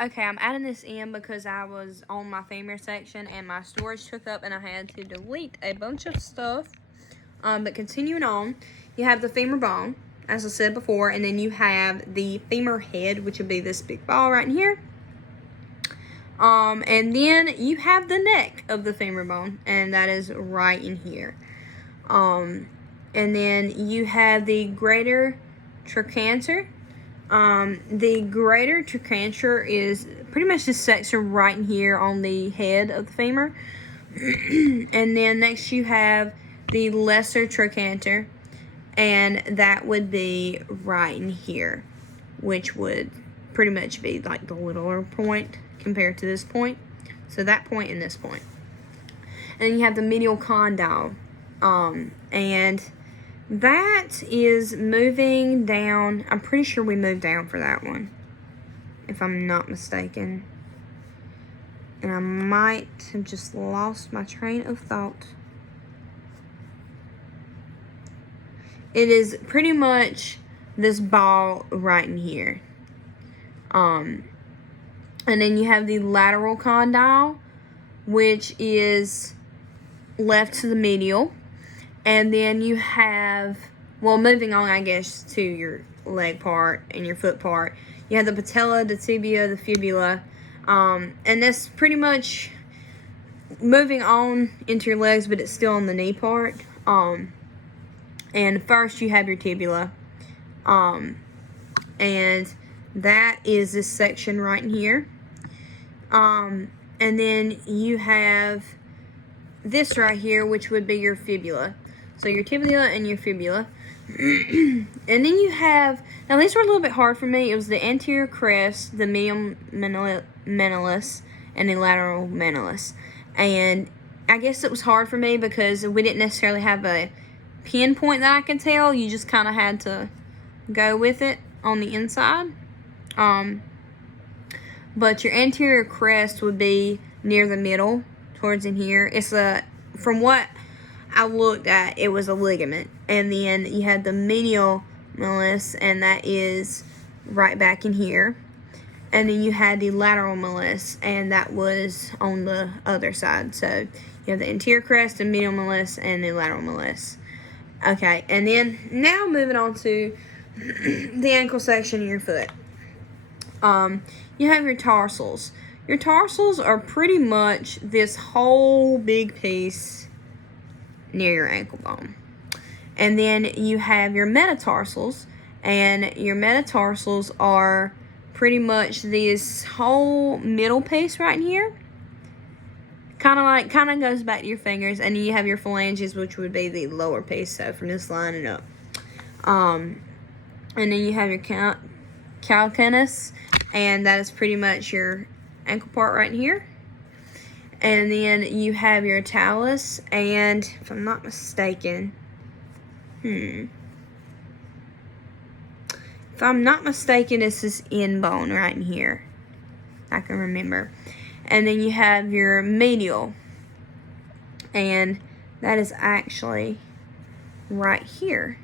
Okay, I'm adding this in because I was on my femur section and my storage took up and I had to delete a bunch of stuff. But continuing on, you have the femur bone, as I said before, and then you have the femur head, which would be this big ball right in here. And then you have the neck of the femur bone, and that is right in here. And then you have the greater trochanter. The greater trochanter is pretty much this section right in here on the head of the femur. And then next you have the lesser trochanter, and that would be right in here, which would pretty much be like the littler point compared to this point. So that point and this point. And then you have the medial condyle, and that is moving down. I'm pretty sure we moved down for that one, if I'm not mistaken. And I might have just lost my train of thought. It is pretty much this ball right in here. And then you have the lateral condyle, which is left to the medial. And then you have, well, moving on, I guess, to your leg part and your foot part. You have the patella, the tibia, the fibula. And that's pretty much moving on into your legs, but it's still on the knee part. And first you have your tibula. And that is this section right in here. And then you have this right here, which would be your fibula. So your tibia and your fibula. And then you have, now these were a little bit hard for me. It was the anterior crest, the medial mentalis, and the lateral mentalis. And I guess it was hard for me because we didn't necessarily have a pinpoint that I could tell. You just kind of had to go with it on the inside. But your anterior crest would be near the middle, towards in here. It's from what I looked at, it was a ligament. And then you had the medial malleus, and that is right back in here. And then you had the lateral malleus, and that was on the other side. So you have the anterior crest, the medial malleus, and the lateral malleus. Okay, and then now moving on to the ankle section of your foot. You have your tarsals. Your tarsals are pretty much this whole big piece near your ankle bone. And then you have your metatarsals, and your metatarsals are pretty much this whole middle piece right in here. Kind of goes back to your fingers, and then you have your phalanges, which would be the lower piece, so from this line and up. And then you have your calcaneus, and that is pretty much your ankle part right in here. And then you have your talus, and if I'm not mistaken, if I'm not mistaken, it's this end bone right in here. I can remember. And then you have your medial, and that is actually right here.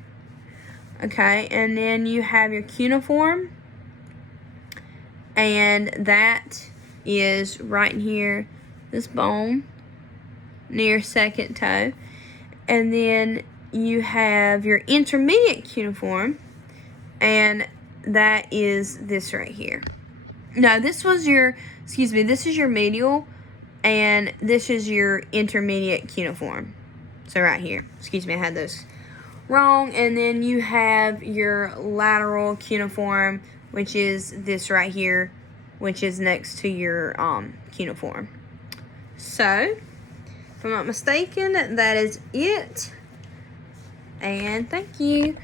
Okay, and then you have your cuneiform, and that is right in here, this bone near second toe. And then you have your intermediate cuneiform, and that is this right here. No, this was your, this is your medial, and this is your intermediate cuneiform. So right here, I had those wrong. And then you have your lateral cuneiform, which is this right here, which is next to your cuneiform. So, if I'm not mistaken, that is it. And thank you.